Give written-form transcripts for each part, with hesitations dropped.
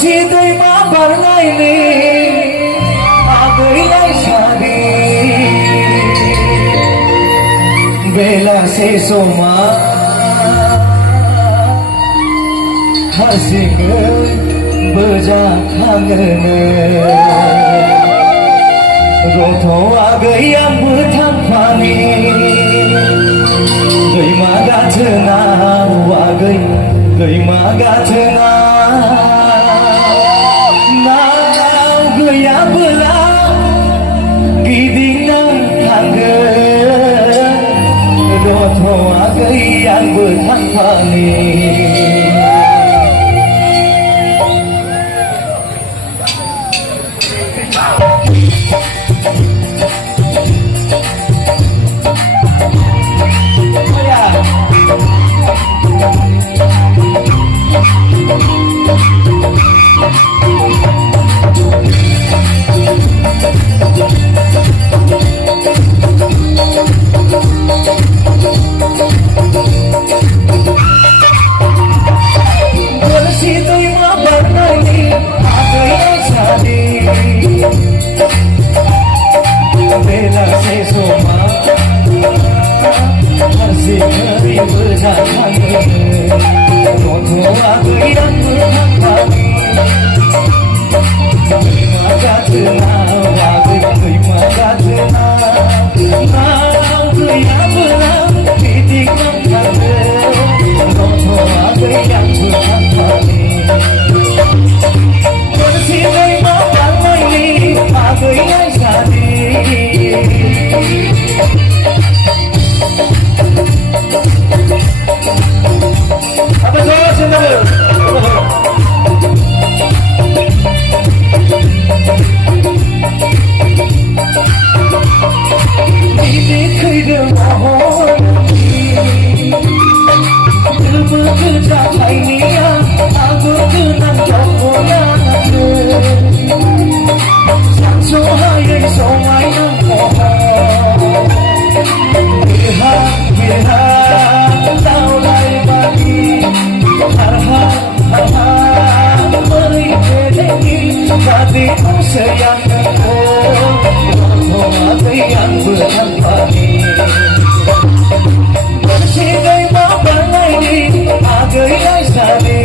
Bersi दैमा बारनायनि आगैलाय सारि बेलासे समा हारसिङै बोजाखाङोनो गथ' आगै आंबो थांफानि दैमा गाथोनाव आगै दैमा गाथोनाव नाव गैयाबोला गिदिंना थांगोन गथ' आगै आंबो थांफानि Bersi दैमा बारनायनि आगैलाय सारि बेलासे समा हारसिङै बोजाखाङोनो गथ' आगै आंबो थांफानि दैमा गाथोनाव आगै दैमा गाथोनाव नाव गैयाबोला गिदिंना थांगोन गथ' आगै आंबो थांफानि Bersi दैमा बारनायनि आगैलाय सारि Apa salah sebenarnya? Ini kaya mohon Bekerja cainia Aku kenang jokonya Sang sohayai songai nang mohon Biha tau lai bagi Harha beri bedeni Hatiku sayang aku Gotong hati yang berhampani Bersi दैमा बारनायनि आगैलाय सारि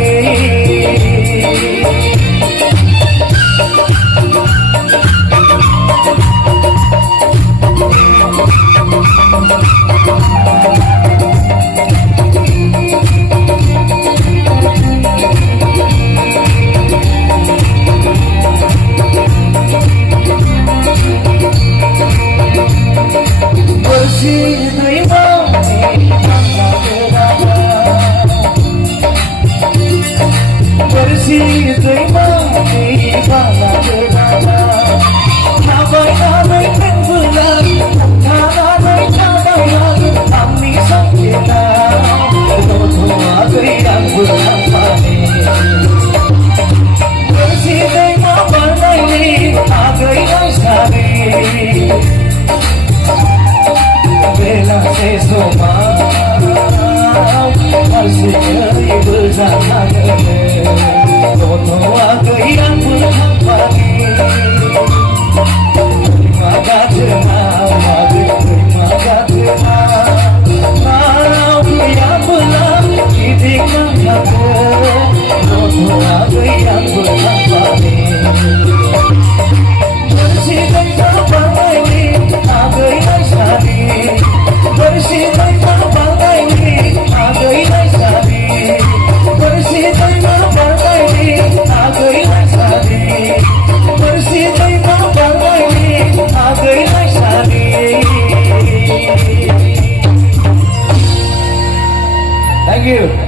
Bersi दैमा Bersi दैमा बाला गोदाना थाबायनानै थांबोला थानानै थाबायनानै आंनि संकेताव गथ' आगै आंबो थांफानि Bersi दैमा बारनायनि आगैलाय सारि बेलासे समा हारसिङै बोजाखाङोनो गथ' आगै आंबो थांफानि दैमा गाथोनाव आगै दैमा गाथोनाव नाव गैयाबोला गिदिंना थांगोन गथ' आगै आंबो थांफानि Bersi दैमा बारनायनि आगैलाय सारि Bersi दैमा बारनायनि आगैलाय सारि Bersi दैमा बारनायनि आगैलाय सारि Bersi दैमा बारनायनि आगैलाय सारि Thank you.